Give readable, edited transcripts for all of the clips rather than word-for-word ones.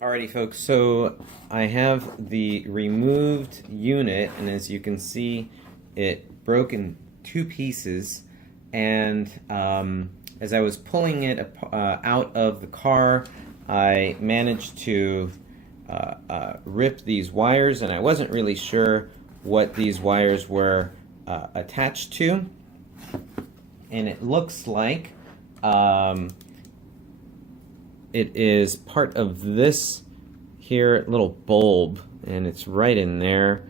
Alrighty folks, so I have the removed unit, and as you can see it broke in two pieces, and as I was pulling it out of the car, I managed to rip these wires, and I wasn't really sure what these wires were attached to, and it looks like it is part of this here little bulb, and it's right in there.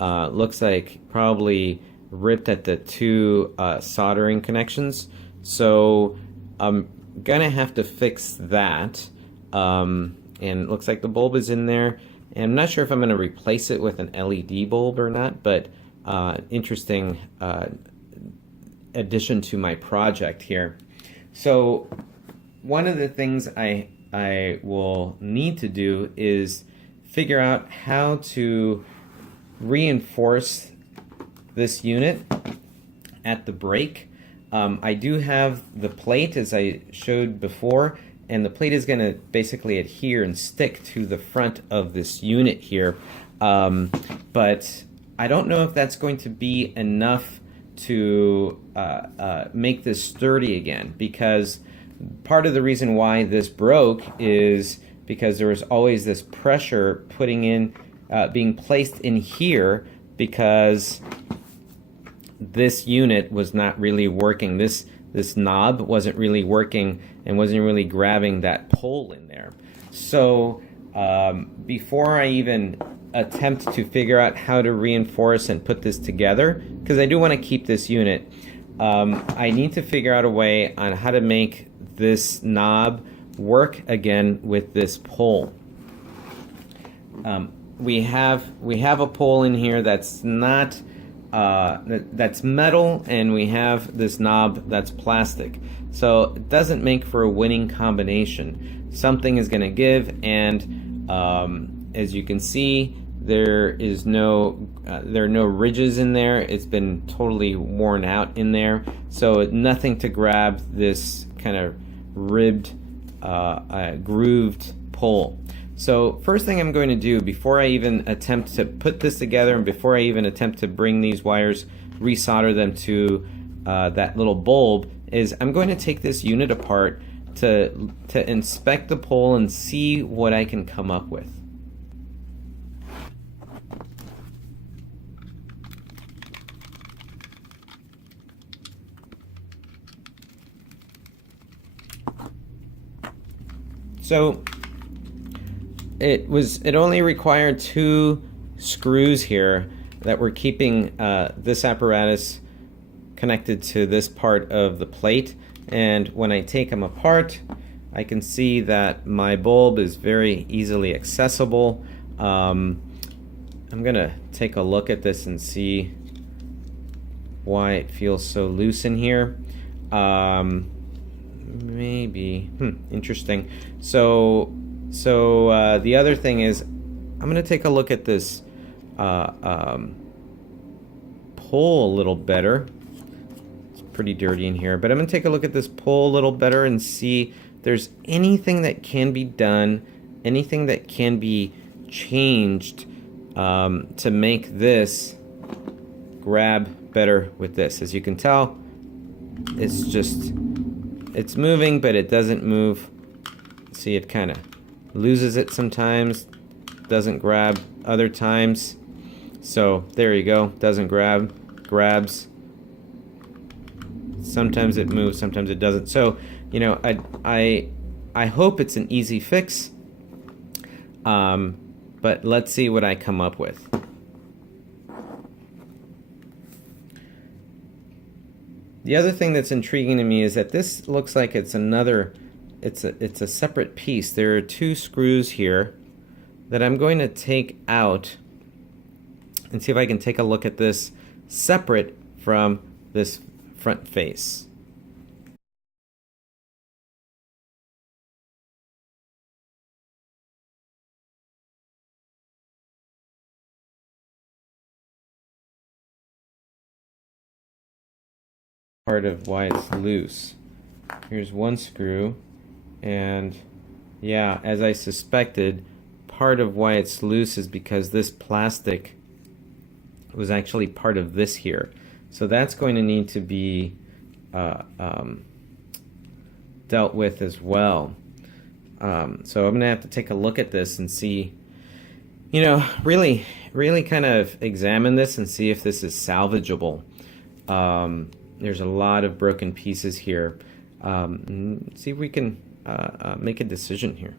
Looks like probably ripped at the two soldering connections, so I'm gonna have to fix that. And it looks like the bulb is in there, and I'm not sure if I'm gonna replace it with an LED bulb or not, but interesting addition to my project here. So one of the things I will need to do is figure out how to reinforce this unit at the brake. I do have the plate, as I showed before, and the plate is going to basically adhere and stick to the front of this unit here. But I don't know if that's going to be enough to make this sturdy again, because part of the reason why this broke is because there was always this pressure being placed in here, because this unit was not really working. This knob wasn't really working and wasn't really grabbing that pole in there. So before I even attempt to figure out how to reinforce and put this together, because I do want to keep this unit, I need to figure out a way on how to make this knob work again with this pole. We have a pole in here that's not that's metal, and we have this knob that's plastic, so it doesn't make for a winning combination. Something is going to give, and as you can see, there are no ridges in there. It's been totally worn out in there, so nothing to grab this kind of ribbed, grooved pole. So first thing I'm going to do, before I even attempt to put this together, and before I even attempt to bring these wires, resolder them to that little bulb, is I'm going to take this unit apart to inspect the pole and see what I can come up with. So it only required 2 screws here that were keeping this apparatus connected to this part of the plate, and when I take them apart, I can see that my bulb is very easily accessible. I'm gonna take a look at this and see why it feels so loose in here. Maybe interesting. So the other thing is, I'm going to take a look at this pole a little better. It's pretty dirty in here, but I'm going to take a look at this pole a little better and see if there's anything that can be done, anything that can be changed to make this grab better with this. As you can tell, it's moving, but it doesn't move. See, it kind of loses it sometimes, doesn't grab other times. So there you go, doesn't grab, grabs. Sometimes it moves, sometimes it doesn't. So, you know, I hope it's an easy fix, but let's see what I come up with. The other thing that's intriguing to me is that this looks like it's a separate piece. There are 2 screws here that I'm going to take out and see if I can take a look at this separate from this front face. Part of why it's loose. Here's one screw, and yeah, as I suspected, part of why it's loose is because this plastic was actually part of this here. So that's going to need to be dealt with as well. So I'm going to have to take a look at this and see, you know, really kind of examine this and see if this is salvageable. There's a lot of broken pieces here. See if we can make a decision here.